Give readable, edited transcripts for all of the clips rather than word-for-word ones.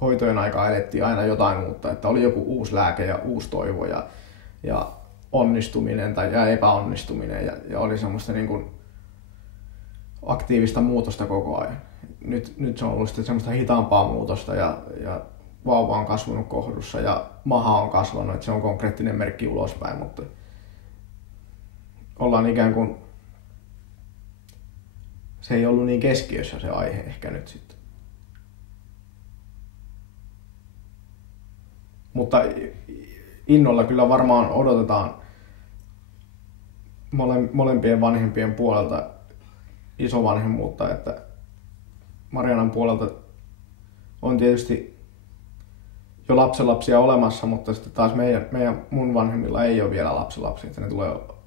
hoitojen aikaa elettiin aina jotain uutta, että oli joku uusi lääke ja uusi toivo ja onnistuminen ja epäonnistuminen ja oli semmoista niin kuin aktiivista muutosta koko ajan. Nyt se on ollut sitten semmoista hitaampaa muutosta ja vauva on kasvanut kohdussa ja maha on kasvanut, että se on konkreettinen merkki ulospäin, mutta ollaan ikään kuin, se ei ollut niin keskiössä se aihe ehkä nyt sitten. Mutta innolla kyllä varmaan odotetaan molempien vanhempien puolelta isovanhemmuutta, että Marianan puolelta on tietysti jo lapsenlapsia olemassa, mutta sitten taas mun vanhemmilla ei ole vielä lapsenlapsia, että ne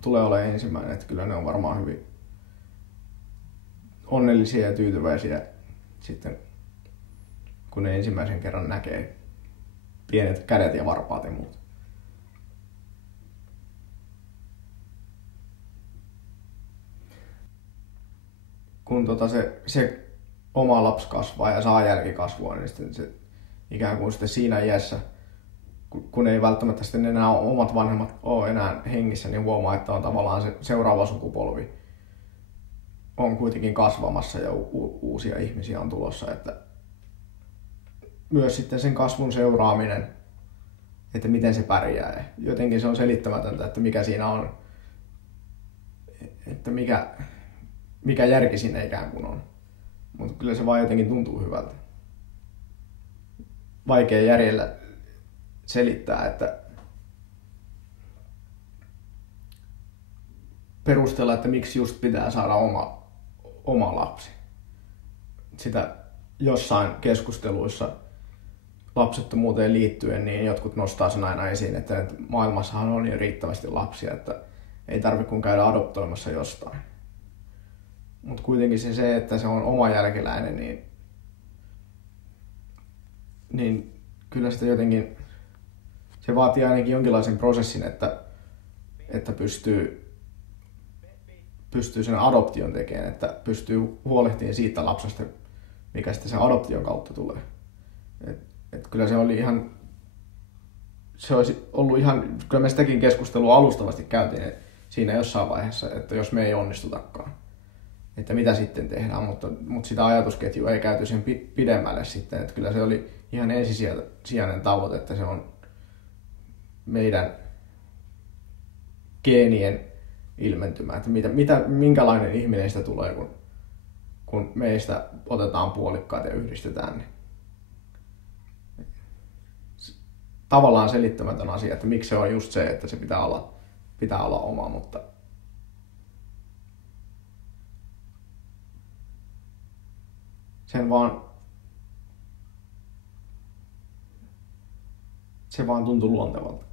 tulee olemaan ensimmäinen, että kyllä ne on varmaan hyvin onnellisia ja tyytyväisiä sitten, kun ne ensimmäisen kerran näkee pienet kädet ja varpaat ja muut. Kun se oma lapsi kasvaa ja saa jälkikasvua, niin sitten se ikään kuin sitten siinä iässä, kun ei välttämättä sitten enää omat vanhemmat ole enää hengissä, niin huomaa, että on tavallaan se seuraava sukupolvi on kuitenkin kasvamassa ja uusia ihmisiä on tulossa. Että myös sitten sen kasvun seuraaminen, että miten se pärjää. Jotenkin se on selittämätöntä, että mikä siinä on, että mikä järki siinä ikään kuin on. Mutta kyllä se vaan jotenkin tuntuu hyvältä. Vaikea järjellä selittää, että perustella, että miksi just pitää saada oma lapsi. Sitä jossain keskusteluissa lapsettomuuteen liittyen, niin jotkut nostaa sen aina esiin, että maailmassahan on jo riittävästi lapsia, että ei tarvitse kun käydä adoptoimassa jostain. Mutta kuitenkin se, että se on oma jälkeläinen, niin kyllä sitä jotenkin, se vaatii ainakin jonkinlaisen prosessin, että pystyy sen adoption tekemään, että pystyy huolehtimaan siitä lapsesta, mikä sitten sen adoption kautta tulee. Et kyllä se olisi ollut ihan, kyllä me sitäkin keskustelua alustavasti käytiin siinä jossain vaiheessa, että jos me ei onnistutakaan, että mitä sitten tehdään, mutta sitä ajatusketjua ei käyty sen pidemmälle sitten, että kyllä se oli ihan ensisijainen tavoite, että se on meidän geenien ilmentymä, että minkälainen ihminen sitä tulee, kun meistä otetaan puolikkaat ja yhdistetään ne. Tavallaan selittämätön asia, että miksi se on just se, että se pitää olla oma, mutta se vaan tuntui luontevalta.